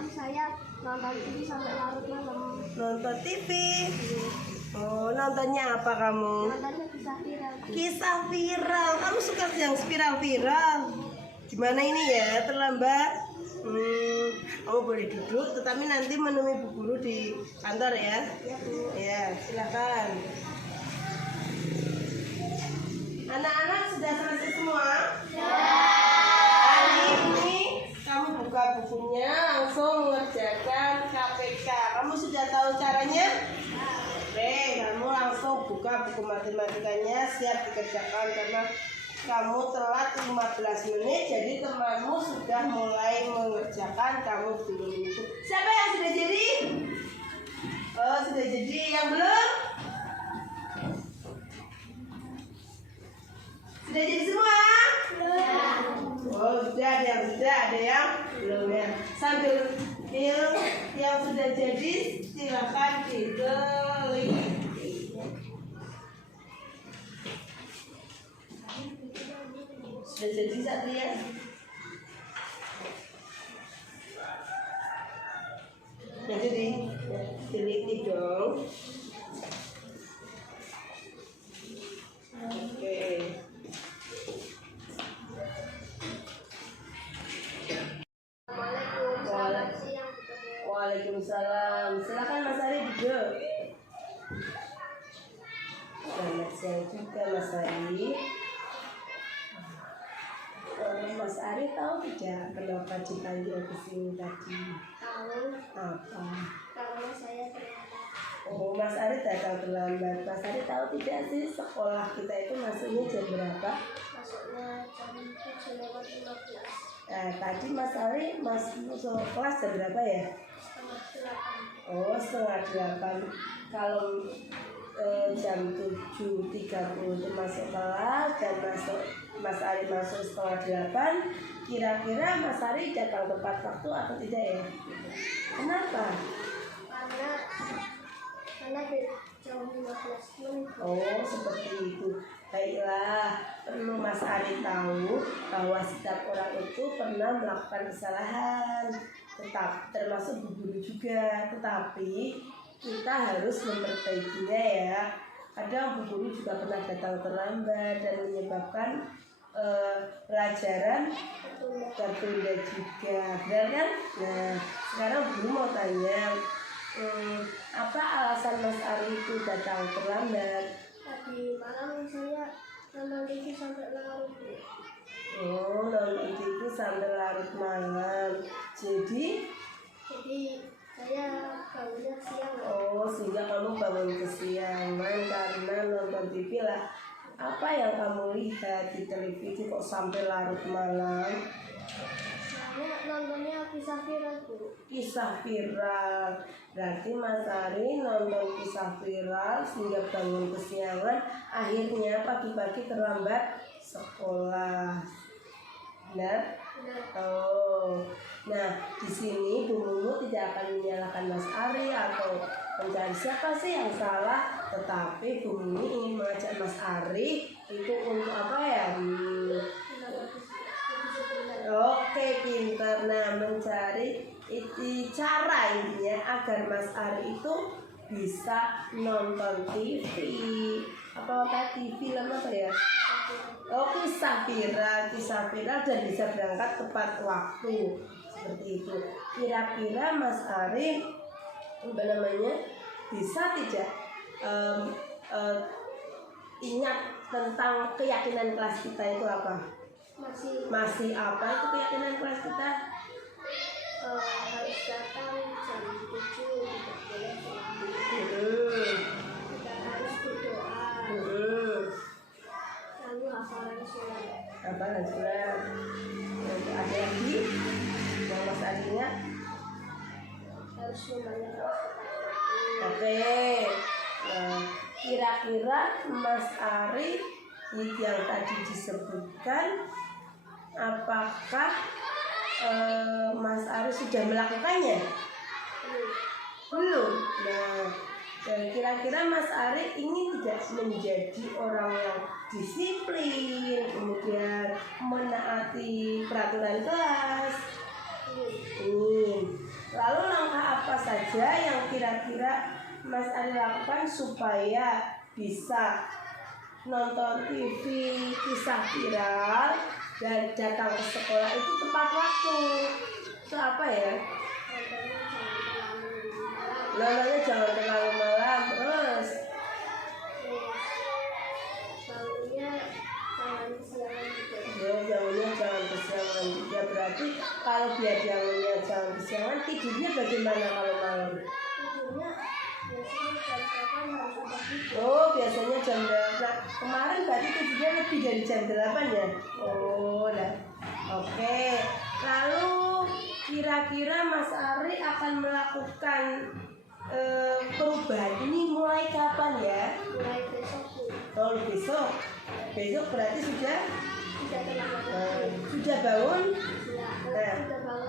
malam saya nonton TV sampai larut malam. Nonton TV? Oh, nontonnya apa kamu? Nontonnya kisah viral. Kisah viral. Kamu suka yang viral-viral? Gimana ini ya, terlambat? Kamu boleh duduk, tetapi nanti menemui Bu Guru di kantor ya? Ya, Bu. Ya, silakan. Anak-anak sudah selesai semua? Ya. Hari ini kamu buka bukunya, langsung mengerjakan KPK. Kamu sudah tahu caranya? Oke, kamu langsung buka buku matematikanya, siap dikerjakan karena kamu telat 15 menit, jadi temanmu sudah mulai mengerjakan, kamu belum itu. Siapa yang sudah jadi? Oh, sudah jadi. Yang belum? Sudah jadi semua? Ya. Oh, sudah ada yang belum ya. Sambil yang sudah jadi silakan diteliti. Sudah jadi Satria? Ya jadi, teliti dong. Oke. Assalamualaikum. Selamat siang, Bu Guru. Waalaikumsalam. Silakan Mas Ari duduk. Selamat siang juga Mas Ari. Mas Ari tahu tidak kenapa dipanggil ke sini tadi? Tahu Apa? karena saya terlambat. Oh, Mas Ari datang terlambat. Mas Ari tahu tidak sih sekolah kita itu masuknya jam berapa? Masuknya jam 7:15. Tadi Mas Ari masuk kelas jam berapa ya? 7:30. Oh, 7:30. Kalau jam 7:30 itu masuk kelas dan Mas Ari masuk 7:30, kira-kira Mas Ari datang tepat waktu atau tidak ya? Kenapa? Karena jam 15 menit. Oh, seperti itu. Baiklah, perlu Mas Ari tahu bahwa setiap orang itu pernah melakukan kesalahan, termasuk Bu Guru juga. Tetapi kita harus memperbaikinya ya. Kadang Bu Guru juga pernah datang terlambat dan menyebabkan pelajaran tertunda juga, benar kan? Nah, sekarang Bu Guru mau tanya, apa alasan Mas Ari itu datang terlambat? Tadi malam saya nonton TV sampai larut. Oh, nonton TV sampai larut malam. Jadi saya bangunnya siang. oh, sehingga kamu bangun kesiangan karena nonton TV lah. Apa yang kamu lihat di televisi kok sampai larut malam? Saya nontonnya kisah viral, Bu. Kisah viral. Berarti Mas Ari nonton kisah viral sehingga bangun kesiangan, akhirnya pagi-pagi terlambat sekolah. Benar? Oh. Nah, di sini Bu Mumu tidak akan menyalahkan Mas Ari atau mencari siapa sih yang salah, tetapi Bu Mumu ingin mengajak Mas Ari itu untuk apa ya? Oke, pintar. Nah, mencari cara intinya agar Mas Ari itu bisa nonton TV. Apa tadi film apa ya? Oh, kisah viral dan bisa berangkat tepat waktu. Seperti itu. Kira-kira Mas Ari bisa tidak ingat tentang keyakinan kelas kita itu apa? Masih apa itu keyakinan kelas kita? Harus datang jam 7, tidak boleh terlambat. Kita harus berdoa. Lalu hafalan surat. Hafalan surat. Ada lagi yang Mas Ari ingat? Harus membayar zakat. Oke. Nah, kira-kira Mas Ari yang tadi disebutkan, apakah Mas Ari sudah melakukannya? Belum. Nah, kira-kira Mas Ari ingin tidak menjadi orang yang disiplin, kemudian menaati peraturan kelas? Ingin. Lalu langkah apa saja yang kira-kira Mas Ari lakukan supaya bisa nonton TV kisah viral dan datang ke sekolah itu tepat waktu? Itu apa ya? Nontonnya jangan terlalu malam. Terus bangunnya jangan kesiangan juga. Berarti kalau biar bangunnya jangan kesiangan, tidurnya bagaimana kalau malam? Oh, biasanya jam 8. Kemarin berarti tidurnya lebih dari jam 8 ya? Oh, dah. Oke. Lalu kira-kira Mas Ari akan melakukan perubahan ini mulai kapan ya? Mulai besok. Oh, besok. Besok berarti sudah bangun.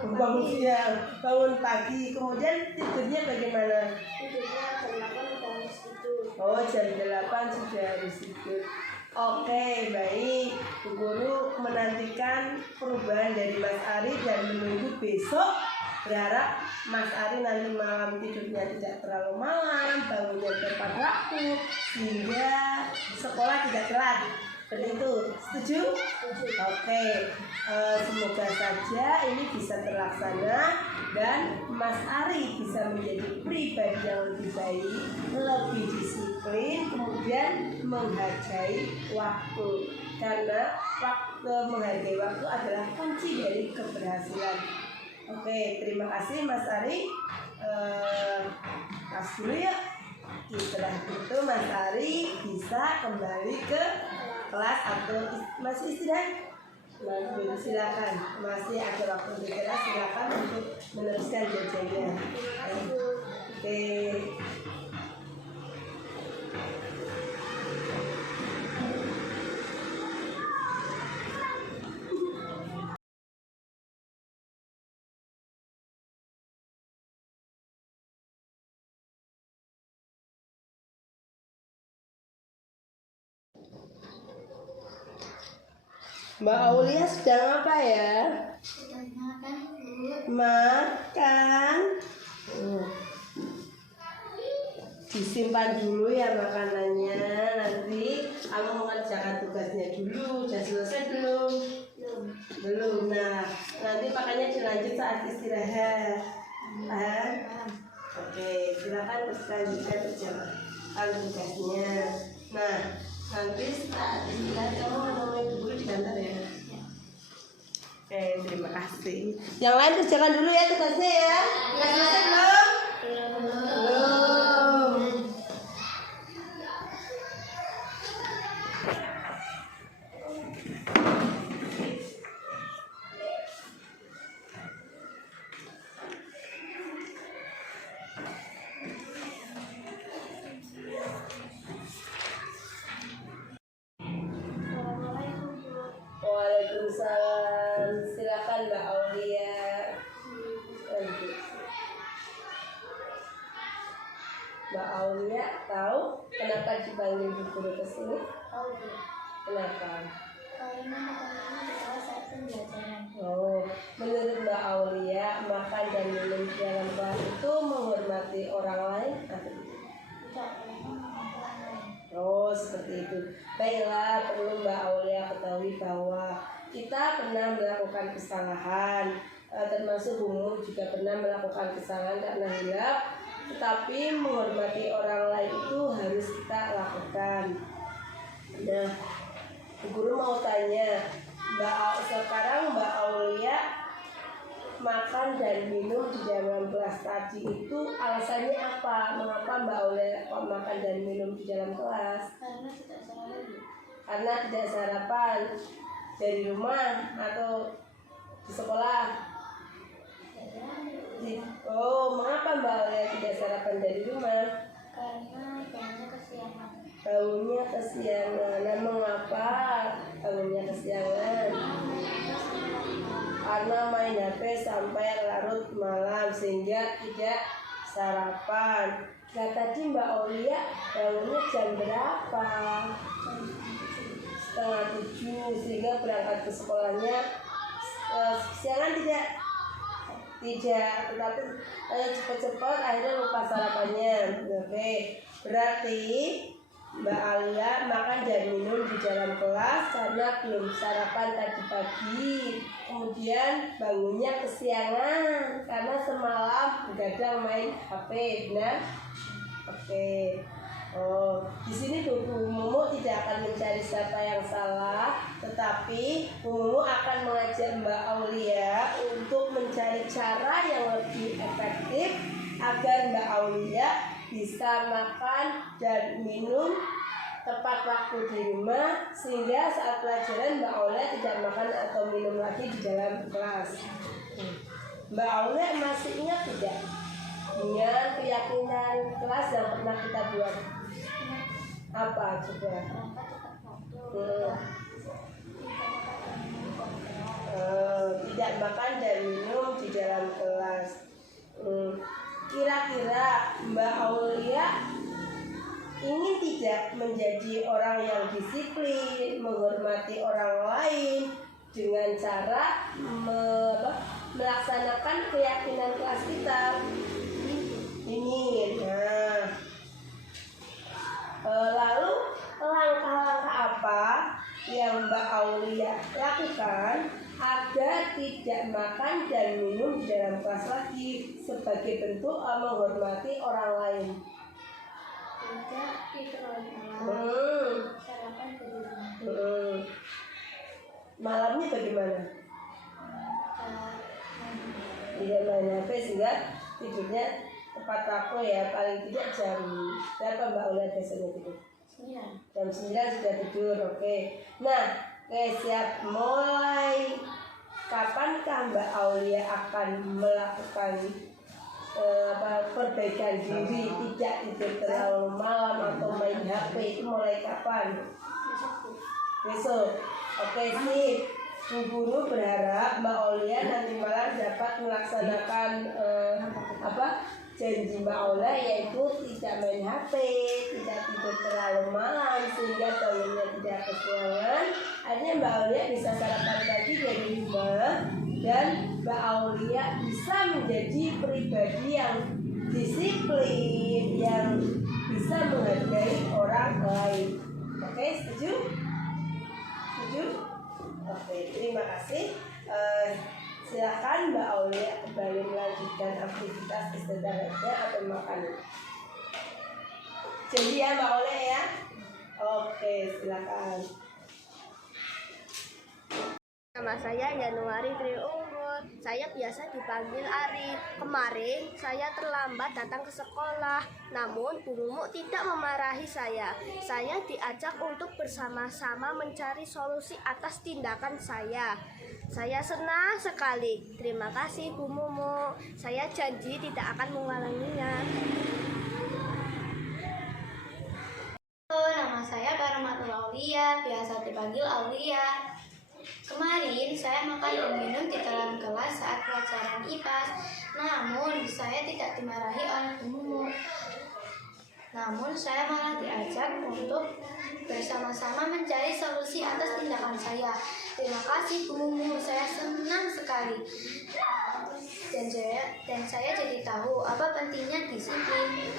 Bangun siang, bangun pagi, kemudian tidurnya bagaimana? Tidurnya jam 8 udah harus tidur. Oh, jam 8 sudah harus tidur. Oke, baik. Bu Guru menantikan perubahan dari Mas Ari dan menunggu besok. Berharap Mas Ari nanti malam tidurnya tidak terlalu malam, bangunnya tepat waktu, sehingga sekolah tidak telat. Seperti itu, setuju? Oke, semoga saja ini bisa terlaksana dan Mas Ari bisa menjadi pribadi yang lebih baik, lebih disiplin, kemudian menghargai waktu. Karena menghargai waktu adalah kunci dari keberhasilan. Oke, terima kasih Mas Ari. Pas dulu ya. Setelah itu Mas Ari bisa kembali ke kelas atau masih istirahat? Silakan, masih ada waktu istirahat, silakan untuk meneruskan belajarnya. Oke. Mbak Aulia sedang apa ya? Sedang makan, Bu. Makan. Disimpan dulu ya makanannya. Nanti kamu mengerjakan tugasnya dulu. Sudah selesai belum? Belum. Nah, nanti makannya dilanjut saat istirahat. Oke, silakan selanjutnya kerjakan tugasnya. Nah, nanti saat istirahat kamu menemui guru di kantor ya. Oke, terima kasih. Yang lain kerjakan dulu ya tugasnya ya. Sudah selesai belum? Belum. Assalamualaikum, Bu. Waalaikumsalam. Silakan Mbak Aulia. Mbak Aulia tahu kenapa dipanggil Bu Guru ke sini? Tahu, Bu. Kenapa? Karena makanan adalah saat pembelajaran. Oh, menurut Mbak Aulia, makan dan minum di dalam kelas itu menghormati orang lain atau tidak? Tidak pernah menghormati orang lain. Oh, seperti itu. Baiklah, perlu Mbak Aulia ketahui bahwa kita pernah melakukan kesalahan, termasuk Bu Mu juga pernah melakukan kesalahan karena hilaf. Tetapi menghormati orang lain itu harus kita lakukan. Nah, Bu Guru mau tanya, sekarang Mbak Aulia makan dan minum di dalam kelas tadi itu alasannya apa? Mengapa Mbak Aulia makan dan minum di dalam kelas? Karena tidak sarapan, Bu. Karena tidak sarapan dari rumah atau di sekolah. Oh, mengapa Mbak Aulia tidak sarapan dari rumah? Karena bangunnya kesiangan. Bangunnya kesiangan. Nah, mengapa bangunnya kesiangan? Karena main HP sampai larut malam sehingga tidak sarapan. Nah, tadi Mbak Aulia bangunnya jam berapa? 6:30 sehingga berangkat ke sekolahnya siangan tidak? Tidak, tetapi cepat-cepat akhirnya lupa sarapannya. Oke, berarti Mbak Alia makan dan minum di dalam kelas karena belum sarapan tadi pagi. Kemudian bangunnya kesiangan karena semalam begadang main HP. Benar? Oke. Oh, di sini Bu Mumu tidak akan mencari siapa yang salah, tetapi Bu Mumu akan mengajak Mbak Aulia untuk mencari cara yang lebih efektif agar Mbak Aulia bisa makan dan minum tepat waktu di rumah, sehingga saat pelajaran Mbak Aulia tidak makan atau minum lagi di dalam kelas. Mbak Aulia masih ingat tidak dengan keyakinan kelas yang pernah kita buat? Apa coba? Tidak makan dan minum di dalam kelas. Kira-kira Mbak Aulia ingin tidak menjadi orang yang disiplin, menghormati orang lain dengan cara melaksanakan keyakinan kelas kita? Ingin. Lalu langkah-langkah apa yang Mbak Aulia lakukan agar tidak makan dan minum di dalam kelas lagi sebagai bentuk menghormati orang lain? Tidak tidur malam, sarapan di rumah. Malamnya bagaimana? Tidak main HP sehingga tidurnya tepat waktu ya, paling tidak jam berapa Mbak Aulia biasanya tidur? Jam 9 sudah tidur. Oke. Nah, siap. Mulai kapankah Mbak Aulia akan melakukan perbaikan diri, tidak tidur terlalu malam atau main HP? Itu mulai kapan? Besok. Oke, sip. Bu Guru berharap Mbak Aulia nanti malam dapat melaksanakan janji Mbak Aulia, yaitu tidak main HP, tidak tidur terlalu malam sehingga bangunnya tidak kesiangan. Akhirnya Mbak Aulia bisa sarapan pagi dari rumah dan Mbak Aulia bisa menjadi pribadi yang disiplin, yang bisa menghargai orang lain. Oke, setuju? Setuju? Oke, terima kasih. Silakan Mbak Aulia kembali melanjutkan aktivitas istirahatnya atau makan. Jadi ya Mbak Aulia ya. Oke, silakan. Nama saya Januari Triunggul. Saya biasa dipanggil Ari. Kemarin saya terlambat datang ke sekolah, namun Bu Mumu tidak memarahi saya. Saya diajak untuk bersama-sama mencari solusi atas tindakan saya. Saya senang sekali. Terima kasih Bu Mumu. Saya janji tidak akan mengulanginya. Halo, nama saya Karamatul Aulia, biasa dipanggil Aulia. Kemarin saya makan dan minum di dalam kelas saat pelajaran IPA, namun saya tidak dimarahi oleh Bu Mumu. Namun saya malah diajak untuk bersama-sama mencari solusi atas tindakan saya. Terima kasih Bu Mumu, saya senang sekali. Dan saya jadi tahu apa pentingnya disiplin.